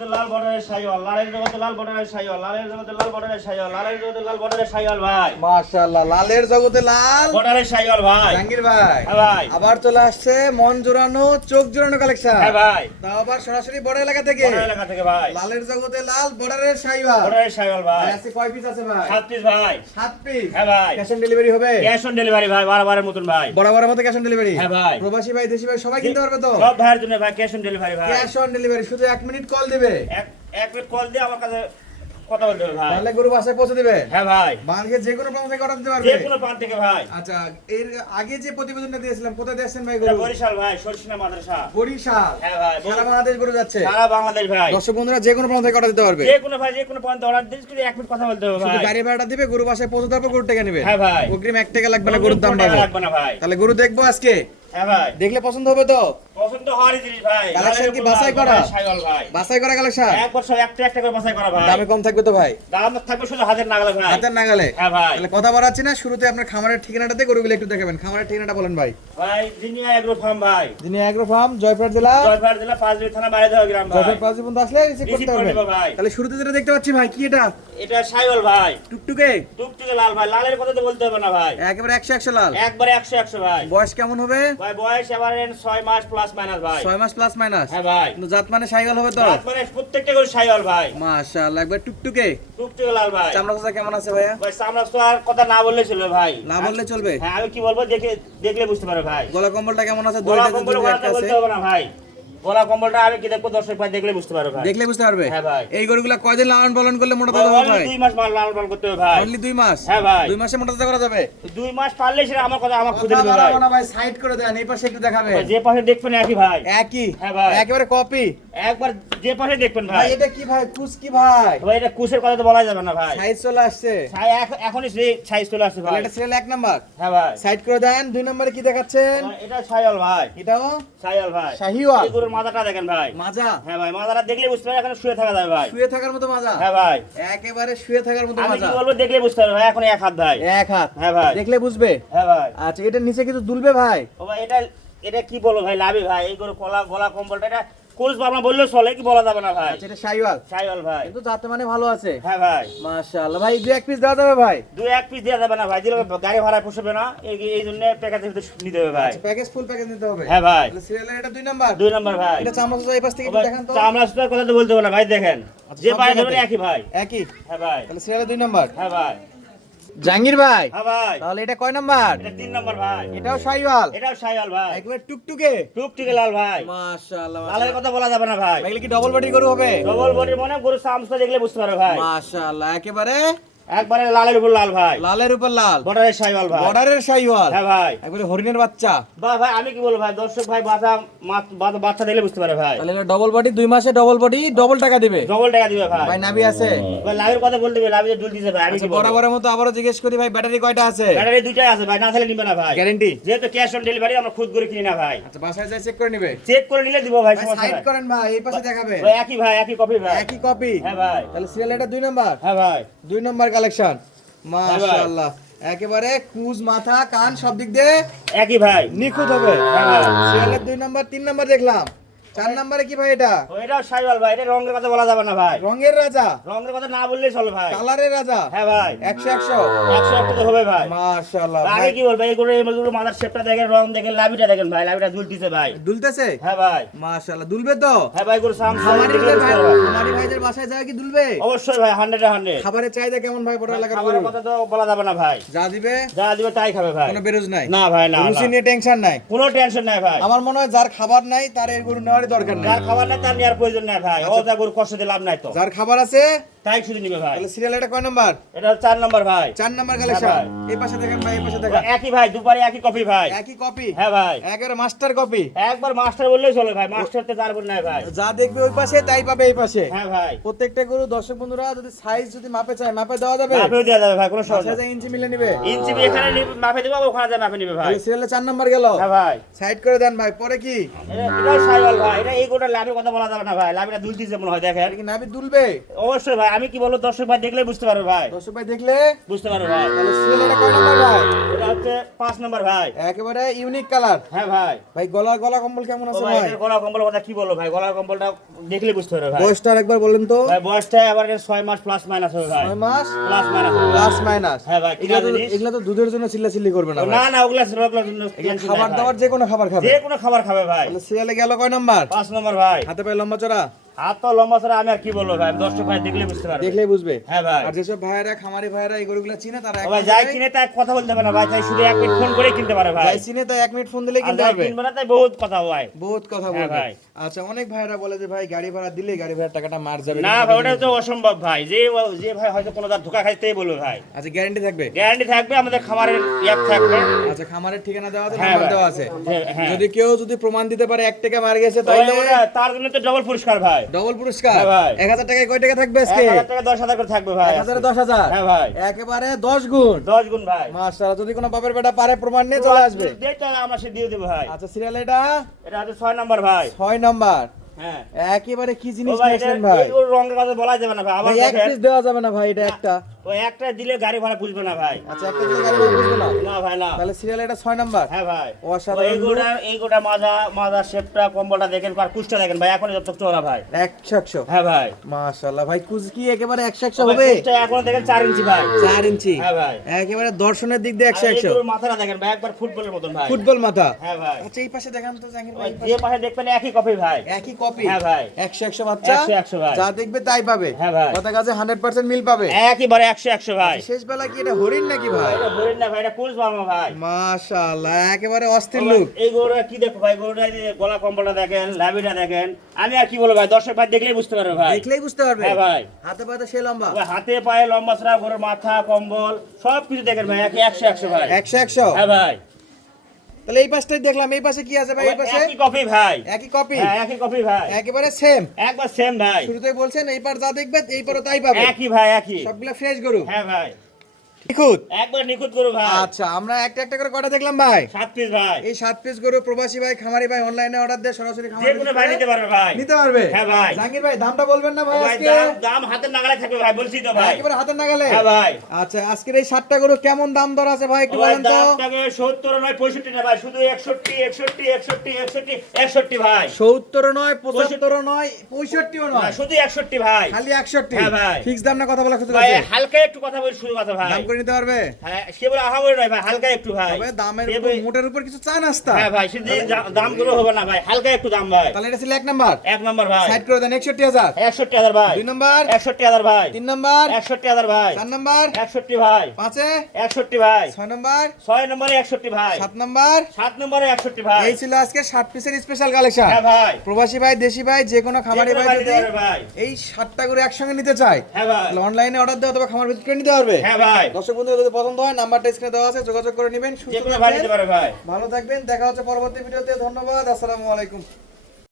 জগতে লাল বর্ডারের শাইওয়াল, লালের জগতে লাল বর্ডারের শাইওয়াল, লালের জগতে লাল বর্ডারের শাইওয়াল, লালের জগতে লাল বর্ডারের শাইওয়াল ভাই। মাশাআল্লাহ, লালের জগতে লাল বর্ডারের শাইওয়াল ভাই। জাহাঙ্গীর ভাই, হ্যাঁ ভাই। আবার চলে আসছে মন জোড়ানো চোখ জোড়ানো কালেকশন। হ্যাঁ ভাই। তাও আবার সরাসরি বর্ডার এলাকা থেকে। বর্ডার এলাকা থেকে ভাই। লালের জগতে লাল বর্ডারের শাইওয়াল। বর্ডারের শাইওয়াল ভাই। আছে কয় পিস আছে ভাই? 7 পিস ভাই। 7 পিস। হ্যাঁ ভাই। ক্যাশ অন ডেলিভারি হবে? ক্যাশ অন ডেলিভারি ভাই, বারবারের মতন ভাই। বরাবরের মতো ক্যাশ অন ডেলিভারি? হ্যাঁ ভাই। প্রবাসী ভাই দেশি ভাই সবাই কিনতে পারবে তো? সব ভাইয়ের জন্য ভাই ক্যাশ অন ডেলিভারি ভাই। ক্যাশ অন ডেলিভারি, শুধু 1 মিনিট কল দিবে। এক মিনিট কল দিয়ে আমার কাছে কথা বলতে হবে ভাই। তাহলে গরু বাসায় পৌঁছে দিবে? হ্যাঁ ভাই। বাংলাদেশের যে কোনো প্রান্ত থেকে অর্ডার দিতে পারবে? যে কোনো প্রান্ত থেকে ভাই। আচ্ছা, এর আগে যে প্রতিবেদনটা দিয়েছিলাম কোথায় দিয়েছেন ভাই এটা গরু? বরিশাল ভাই, সরসিনা মাদ্রাসা। বরিশাল। হ্যাঁ ভাই। সারা বাংলাদেশ গরু যাচ্ছে? সারা বাংলাদেশ ভাই। দর্শক বন্ধুরা যে কোনো প্রান্ত থেকে অর্ডার দিতে পারবে? যে কোনো ভাই, যে কোনো প্রান্ত অর্ডার দিস, কিন্তু 1 মিনিট কথা বলতে হবে শুধু ভাই। গাড়ি ভাড়াটা দিবে, গরু বাসায় পৌঁছে দেওয়ার পর গরু টাকা নেবে। হ্যাঁ ভাই। অগ্রিম 1 টাকা লাগবে না, গরুর দাম পাবে। লাগবে না ভাই। তাহলে গরু দেখবো আজকে? হ্যাঁ ভাই। দেখলে পছন্দ হবে তো? পছন্দ হওয়ারই জিনিস ভাই। কালেকশন কি বাছাই করা? শাইওয়াল ভাই। বাছাই করা কালেকশন? একবার সব একটা একটা করে বাছাই করা ভাই। দামে কম থাকবে তো ভাই? দাম থাকবে শুধু হাতের নাগালে ভাই। হাতের নাগালে? হ্যাঁ ভাই। তাহলে কথা বাড়াচ্ছি না, শুরুতে আপনার খামারের ঠিকানাটাতে গরুগুলো একটু দেখাবেন। খামারের ঠিকানাটা বলেন ভাই। ভাই জিনিয়া এগ্রো ফার্ম ভাই। যিনি এগ্রো ফার্ম, জয়পুরহাট জেলা, জয়পুরহাট জেলা পাঁচবিবি থানা বাইরেদাও গ্রাম ভাই। জয়পুরহাট পাঁচ পর্যন্ত আসলে রিসিভ রিসিভ করতে করে পারবে নেবো ভাই। তাহলে শুরুতে যেটা দেখতে পাচ্ছি ভাই, কি এটা? এটা শাইওয়াল ভাই। টুকটুকে টুকটুকে লাল ভাই। লালের কথা তো বলতে হবে না ভাই। একেবারে 100 লাল। একবারে 100 100 ভাই। বয়স কেমন হবে? ভাই বয়স এবারে 6 মাস প্লাস মাইনাস ভাই। 6 মাস প্লাস মাইনাস? হ্যাঁ ভাই। কিন্তু জাত মানে শাইওয়াল হবে তো? রাত মানে প্রত্যেকটা করে শাইওয়াল ভাই। মাশাআল্লাহ, একবার টুকটুকে। টুকটুকে লাল ভাই। চামড়া চাচা কেমন আছে ভাইয়া? ভাই সামনে তো আর কথা না বললে ছিল ভাই। না বললে চলবে? হ্যাঁ আমি কি বলবো, দেখলে বুঝতে পারবে ভাই। গলা কম্বলটা কেমন আছে? গলা দুইটা কম্বল দুটো কথা একটা আছে। বলতে হবে না ভাই। গলা কম্বলটা আমি কি দেখবো, দর্শক ভাই দেখলে বুঝতে পারবে ভাই। দেখলে বুঝতে পারবে? হ্যাঁ ভাই। এই গরুগুলা কয়দিন লালন পালন করলে মোটা তাজা হবে ভাই? 2 মাস মাল লাল পাল করতে হবে ভাই। অনলি 2 মাস? হ্যাঁ ভাই। 2 মাসে মোটা তাজা করা যাবে? 2 মাস পারলে সেটা আমার কথা আমার খুদে কথা দিবে ভাই। বাড়াবো না ভাই, সাইড করে দেন, এই পাশে একটু দেখাবে। যে পাশে দেখবেন একই ভাই। একই? হ্যাঁ ভাই। একেবারে কপি? একবার যে পাশে দেখবেন ভাই ভাই। এটা কি ভাই? কুস কি ভাই? ভাই এটা কুশের কথা তো বলা যাবে না ভাই। সাইজ চলে আসছে? এখনই সাইজ চলে আসছে তাহলে ভাই। এটা সিরিয়াল 1 নাম্বার। হ্যাঁ ভাই। সাইড করে দেন। 2 নম্বরে কি দেখাচ্ছেন? এটা শাইওয়াল ভাই। এটাও শাইওয়াল ভাই। শাহিওয়াল? এই গরুর মাথাটা দেখেন ভাই। মাজা? হ্যাঁ ভাই, মাথাটা দেখলে বুঝতে পারবে এখানে শুয়ে থাকা যাবে ভাই। শুয়ে থাকার মতো মাজা? হ্যাঁ ভাই। একেবারে শুয়ে থাকার মতো আমি মাজা? কি বলবো দেখলে বুঝতে পারবে ভাই, এখন এক হাত ভাই। এক হাত? হ্যাঁ ভাই। দেখলে বুঝবে? হ্যাঁ ভাই। আচ্ছা, এটা নিচে কিছু দুলবে ভাই? ও ভাই এটা এটা কি বলবো ভাই, লাভি ভাই। এই গরু গলা কম্বলটা এটা কোর্স বাবা বললে চলে, কি বলা যাবে না ভাই। আচ্ছা, এটা শাহিওয়াল? শাইওয়াল ভাই। কিন্তু যাতে মানে ভালো আছে? হ্যাঁ ভাই। মাশাআল্লাহ ভাই, 2-1 পিস দেওয়া যাবে ভাই? 2-1 পিস দেওয়া যাবে না ভাই, দিলে গাড়ি ভাড়া পোষাবে না। এই জন্য প্যাকেজ নিতে হবে ভাই। আচ্ছা, প্যাকেজ ফুল প্যাকেজ নিতে হবে? হ্যাঁ ভাই। তাহলে সিরিয়ালের এটা 2 নাম্বার? 2 নম্বর ভাই। এটা চামড়া চাচা এই পাশ থেকে ও একটু ভাই, দেখান তো। চামড়া সুতার কথা তো বলতে হবে না ভাই, দেখেন আচ্ছা, যে সব পায়ে জায়গাতে? ধরবেন একই ভাই। একই? হ্যাঁ ভাই। তাহলে সিরিয়ালের 2 নাম্বার। হ্যাঁ ভাই। জাহাঙ্গীর ভাই, হ্যাঁ ভাই। তাহলে এটা কয় নাম্বার? এটা 3 নম্বর ভাই। এটাও শাহিওয়াল? এটাও শাইওয়াল ভাই। একেবারে টুকটুকে? টুকটুকে লাল ভাই। মাশাআল্লাহ লালের কথা বলা যাবে না ভাই। এগুলো কি ডবল বডি গরু হবে? ডবল বডির মনে গরু সামসা দেখলে বুঝতে পারবে ভাই। মাশাআল্লাহ, একেবারে একবারে লালের উপর লাল ভাই। লালের উপর লাল, বর্ডারের শাইওয়াল ভাই। বর্ডারের শাহিওয়াল? হ্যাঁ ভাই। একবারে হরিণের বাচ্চা? বাহ ভাই, আমি কি বলবো ভাই, দর্শক ভাই বাচ্চা দেখলে বুঝতে পারে ভাই। তাহলে এটা ডবল বডি, 2 মাসে ডবল বডি, ডবল টাকা দিবে? ডবল টাকা দিবে ভাই। ভাই নাভি আছে? ভাই লাভের কথা বলতে হবে, লাভে দুল দিছে ভাই। আমি কি বলবো? বরাবরের মতো আবারও জিজ্ঞেস করি ভাই, ব্যাটারি কয়টা আছে? ব্যাটারি দুইটাই আছে ভাই, না থাকলে নিবে না ভাই। গ্যারান্টি? যেহেতু ক্যাশ অন ডেলিভারি, আমরা খুদ করে কিনি না ভাই। আচ্ছা, বাসায় যাই চেক করে নিবে? চেক করে নিলে দিব ভাই, সমস্যা সাইড নাই। করেন ভাই, এই পাশে দেখাবে। ভাই একই ভাই, একই কপি ভাই। একই কপি? হ্যাঁ ভাই। তাহলে সিরিয়াল এটা 2 নাম্বার? হ্যাঁ ভাই। 2 নাম্বার কালেকশন। মাশাআল্লাহ, একেবারে কুজ, মাথা, কান সব দিক দিয়ে একই ভাই। নিখুঁত হবে। হ্যাঁ ভাই। সিরিয়ালের 2 নাম্বার, 3 নাম্বার দেখলাম। 4 নাম্বারে কি ভাই এটা? এটাও শাইওয়াল ভাই। এটা রঙের কথা বলা যাবে না ভাই। রঙের রাজা? রঙের কথা না বললেই চলে ভাই। কালারের রাজা? হ্যাঁ ভাই। 100 100 একটা তো হবে ভাই। মাশাআল্লাহ আগে ভাই, কি বলবো, এইগুলো মাদার শেপটা দেখেন, রং দেখেন, লাভিটা দেখেন ভাই। লাভিটা ঝুলতিছে ভাই। দুলতেছে? হ্যাঁ ভাই। মাশাআল্লাহ, দুলবে তো? হ্যাঁ ভাই, গরু সামসা আমারই দেখলে বুঝতে পারবে। ভাইদের বাসায় যায় কি দুলবে? অবশ্যই ভাই, 100 খাবারের চাহিদা কেমন ভাই বড় এলাকার গরু? খাবারের কথা তো বলা যাবে না ভাই। যা দিবে যা দিবে তাই খাবে ভাই। কোনো বেরোজ নাই? না ভাই, না রুচি না। নিয়ে টেনশন নাই? কোনো টেনশন নাই ভাই। আমার মনে হয় যার খাবার নাই তার এই গরু নেওয়ারই দরকার নেই। যার খাবার নাই তার নেওয়ার প্রয়োজন নাই ভাই। ও যা গরু কষ্ট দিয়ে লাভ নাই তো। যার খাবার আছে তাই শুধু নিবে ভাই। তাহলে সিরিয়াল এটা কয় নাম্বার? এটা 4 নম্বর ভাই। 4 নাম্বার কালেকশন। হ্যাঁ এই পাশে দেখেন ভাই, এই পাশে দেখেন। একই ভাই, দুপারে একই কপি ভাই। একই কপি? হ্যাঁ ভাই। একেবারে মাস্টার কপি? একবার মাস্টার বললেই চলে ভাই, মাস্টার তো যার বল নাই ভাই। যা দেখবে ওই পাশে তাই পাবে এই পাশে। হ্যাঁ ভাই। প্রত্যেকটা গরু দর্শক বন্ধুরা যদি সাইজ যদি মাপে চায় মাপে দেওয়া যাবে? মাপেও দেওয়া যাবে ভাই, কোনো সমস্যা বাসায় নাই। যায় ইঞ্চি মিলে নিবে? ইঞ্চি এখানে মাপে দেবো, ওখানে যায় মাপে নিবে ভাই। তাহলে সিরিয়ালে 4 নাম্বার গেল। হ্যাঁ ভাই। সাইড করে দেন ভাই, পরে কি? এটাও শাইওয়াল ভাই। এটা এই গোটা লাভের কথা বলা যাবে না ভাই। লাভটা দুলতিছে মনে হয় দেখেন। এটা কি নাভি দুলবে? অবশ্যই ভাই, আমি কি বলবো দর্শক ভাই দেখলে বুঝতে পারবে ভাই, দর্শক ভাই দেখলে বুঝতে পারবে ভাই। তাহলে সিরিয়াল এটা কয় নাম্বার ভাই? এটা হচ্ছে 5 নাম্বার ভাই। একেবারে ইউনিক কালার। হ্যাঁ ভাই। ভাই গলা কম্বল কেমন ও আছে ভাই ভাই? এটার গলা কম্বল কথা কি বলবো ভাই, গলার কম্বলটা দেখলে বুঝতে পারবে ভাই। বয়সটা একবার বলেন তো। ভাই বয়সটা এবার 6 মাস প্লাস মাইনাস হবে ভাই। 6 মাস প্লাস মাইনাস হবে ভাই। Plus minus. হ্যাঁ ভাই, কিনা জিনিস। এগুলা তো দুধের জন্য চিল্লাচিল্লি করবে না ভাই। না না ওগুলা ওগুলা এগুলা খাবার দাবার যে কোনো খাবার খাবে। যে কোনো খাবার খাবে ভাই। তাহলে সিরিয়ালে গেল কয় নাম্বার? 5 নাম্বার ভাই। হাতে পায়ে লম্বা চড়া, হাত তো লম্বা ছাড়া আমি আর কি বলবো ভাই, দর্শক ভাই দেখলে বুঝতে পারবে। দেখলেই বুঝবে। হ্যাঁ ভাই। আর যেসব ভাইয়েরা খামারি ভাইয়েরা এই গরুগুলা চিনে তারা ও ভাই যাই কিনে তাই কথা বলতে পারে না ভাই, তাই শুধু 1 মিনিট ফোন করে কিনতে পারে ভাই। যাই চিনে তাই 1 মিনিট ফোন দিলেই আর কিনতে যাই পারবে। কিনবে না তাই বহুত কথা ভাই। বহুত কথা হ্যাঁ বলবে। ভাই। আচ্ছা অনেক ভাইয়েরা বলে যে ভাই গাড়ি ভাড়া দিলে গাড়ি ভাড়ার টাকাটা মার যাবে। না ভাই ওটা তো অসম্ভব ভাই, যে যে ভাই হয়তো কোনো তার ধোকা খাইতেই বলবে ভাই। আচ্ছা গ্যারান্টি থাকবে? গ্যারান্টি থাকবে, আমাদের খামারের ইয়াক থাকবে। আচ্ছা খামারের ঠিকানা দেওয়া আছে, হ্যাঁ নাম্বার ভাই। দেওয়া আছে। হ্যাঁ। যদি কেউ যদি প্রমাণ দিতে পারে 1 টাকা মার গেছে ওই তাইলে ওটা তার জন্য তো ডবল পুরস্কার ভাই। ডবল পুরস্কার। হ্যাঁ ভাই। 1000 টাকায় কয় টাকা থাকবে আজকে? 1000 টাকা 10,000 করে থাকবে ভাই। 1000 এ 10,000। হ্যাঁ ভাই। একেবারে 10 গুণ। 10 গুণ ভাই। মাশাআল্লাহ, যদি কোনো বাপের বেটা পারে প্রমাণ নিয়ে চলে আসবে। যেটা আমরা সে দিয়ে দেব ভাই। আচ্ছা সিরিয়াল এটা এটা হচ্ছে 6 নাম্বার ভাই। 6 নাম্বার। হ্যাঁ। একেবারে কি ও জিনিস ভাই নিয়েছেন এটা ভাই? এই ওর রঙের কথা বলা যাবে না ভাই, আবার ভাই এক দেখেন পিস দেওয়া যাবে না ভাই, এটা একটা। ওই একটা দিলে গাড়ি ভাড়া বুঝবে না ভাই। আচ্ছা একটা দিলে গাড়ি ভাড়া বুঝবে না? না ভাই না। তাহলে সিরিয়াল এটা 6 নাম্বার। হ্যাঁ ভাই। অসাধারণ এই গোটা মাজা শেপটা কম্বলটা দেখেন আর কুষ্টা দেখেন ভাই, এখন যত চড়া ভাই। 100 হ্যাঁ ভাই। মাশাআল্লাহ ভাই কুজ কি একেবারে 100 ভাই, হবে? কুষ্টা এখন দেখেন 4 ইঞ্চি ভাই। 4 ইঞ্চি। হ্যাঁ ভাই। একেবারে দর্শনের দিক দিয়ে আর এই 100। গরুর মাথাটা দেখেন ভাই, একবার ফুটবলের মতন ভাই। ফুটবল মাথা। হ্যাঁ ভাই। আচ্ছা এই পাশে দেখান তো জাহাঙ্গীর ওই ভাই। যে পাশে দেখবেন একই কপি ভাই। একই কপি। হ্যাঁ ভাই। 100 বাচ্চা। 100 ভাই। যা দেখবে তাই পাবে। হ্যাঁ ভাই। কথা কাছে 100% মিল পাবে। একইবারে 100 ভাই। শেষ বেলা কি এটা হরিণ নাকি ভাই? এটা বলেন না ভাই, এটা কুলস বার্মা ভাই। মাশাআল্লাহ একেবারে অস্থির ও ভাই, লুক। এই গরুটা কি দেখো ভাই, গরুটা এই যে গলা কম্বলটা দেখেন, লাভিটা দেখেন। আমি আর কি বলবো ভাই, দর্শক ভাই দেখলেই বুঝতে পারবে ভাই। দেখলেই বুঝতে পারবে। হ্যাঁ ভাই। হাতে পাতে সে লম্বা। ভাই, হাতে পায়ে লম্বা ছাড়া গরুর মাথা কম্বল সব কিছু দেখেন ভাই, 100 ভাই। 100। হ্যাঁ ভাই। তাহলে এই পাশটাই দেখলাম, এই পাশে কি আছে ভাই? এই পাশে একই কপি ভাই। একই কপি। হ্যাঁ একই কপি ভাই। একেবারে সেম। একবার সেম ভাই। শুরুতেই বলছেন এই পার যা দেখবে এই পারও তাই পাবে। একই ভাই একই। সবগুলা ফ্রেশ গরু। হ্যাঁ ভাই। নিখুঁত। একবার নিখুঁত গরু ভাই। আচ্ছা আমরা একটা একটা করে কটা দেখলাম ভাই? 7 পিস ভাই। এই 7 পিস গরু প্রবাসী ভাই খামারি ভাই অনলাইনে অর্ডার দিয়ে সরাসরি যে খামারে কোনো ভাই নিতে পারবে ভাই। নিতে পারবে। হ্যাঁ ভাই। জাহাঙ্গীর ভাই দামটা বলবেন না ভাই ভাই আজকে? দাম হাতের নাগালে থাকবে ভাই, বলছি তো ভাই। একেবারে হাতের নাগালে। হ্যাঁ ভাই। আচ্ছা আজকের এই 7টা গরু কেমন দাম দর আছে ভাই একটু ভাই বলেন তো? দামটাকে 70 নয় 65 না ভাই, শুধু 61 ভাই। 70 নয় 75 নয় 65ও না, নয়, শুধু 61 ভাই। খালি 61। হ্যাঁ ভাই। ফিক্স দাম না কথা বলা সুযোগ ভাই আছে? হালকা একটু কথা বলি, শুধু কথা ভাই। দাম করে নিতে পারবে? হ্যাঁ সে বলে আহামরি নয় ভাই, হালকা একটু ভাই। তবে দামের সে উপর বলে- মোটের উপর কিছু চান আসতা। হ্যাঁ ভাই, শুধু দাম গুলো হবে না ভাই, হালকা একটু দাম ভাই। তাহলে এটা ছিল 1 নাম্বার। 1 নম্বর ভাই। সাইড করে দেন 61000। 61,000 ভাই। 2 নাম্বার 61,000 ভাই। 3 নাম্বার 61,000 ভাই। 4 নাম্বার 61 ভাই। 5 61 ভাই। 6 নাম্বার 6 নম্বরে 61 ভাই। 7 নাম্বার। 7 নম্বরে 61 ভাই। এই ছিল আজকে 7 পিসের স্পেশাল কালেকশন। হ্যাঁ ভাই। প্রবাসী ভাই দেশি ভাই যে কোনো খামারি যে কোনো ভাই ভাই যদি নিতে পারবে ভাই। এই 7টা করে একসঙ্গে নিতে চায় হ্যাঁ ভাই। তাহলে অনলাইনে অর্ডার দেওয়া অথবা খামার ভিতরে নিতে পারবে। হ্যাঁ ভাই। দর্শক বন্ধুরা যদি পছন্দ হয় নাম্বারটা স্ক্রিনে দেওয়া আছে, যোগাযোগ করে নেবেন। যে সুস্থ কোনো ভাই নিতে থাকবেন, পারবে ভাই। ভালো থাকবেন। দেখা হচ্ছে পরবর্তী ভিডিওতে। ধন্যবাদ। আসসালামু আলাইকুম।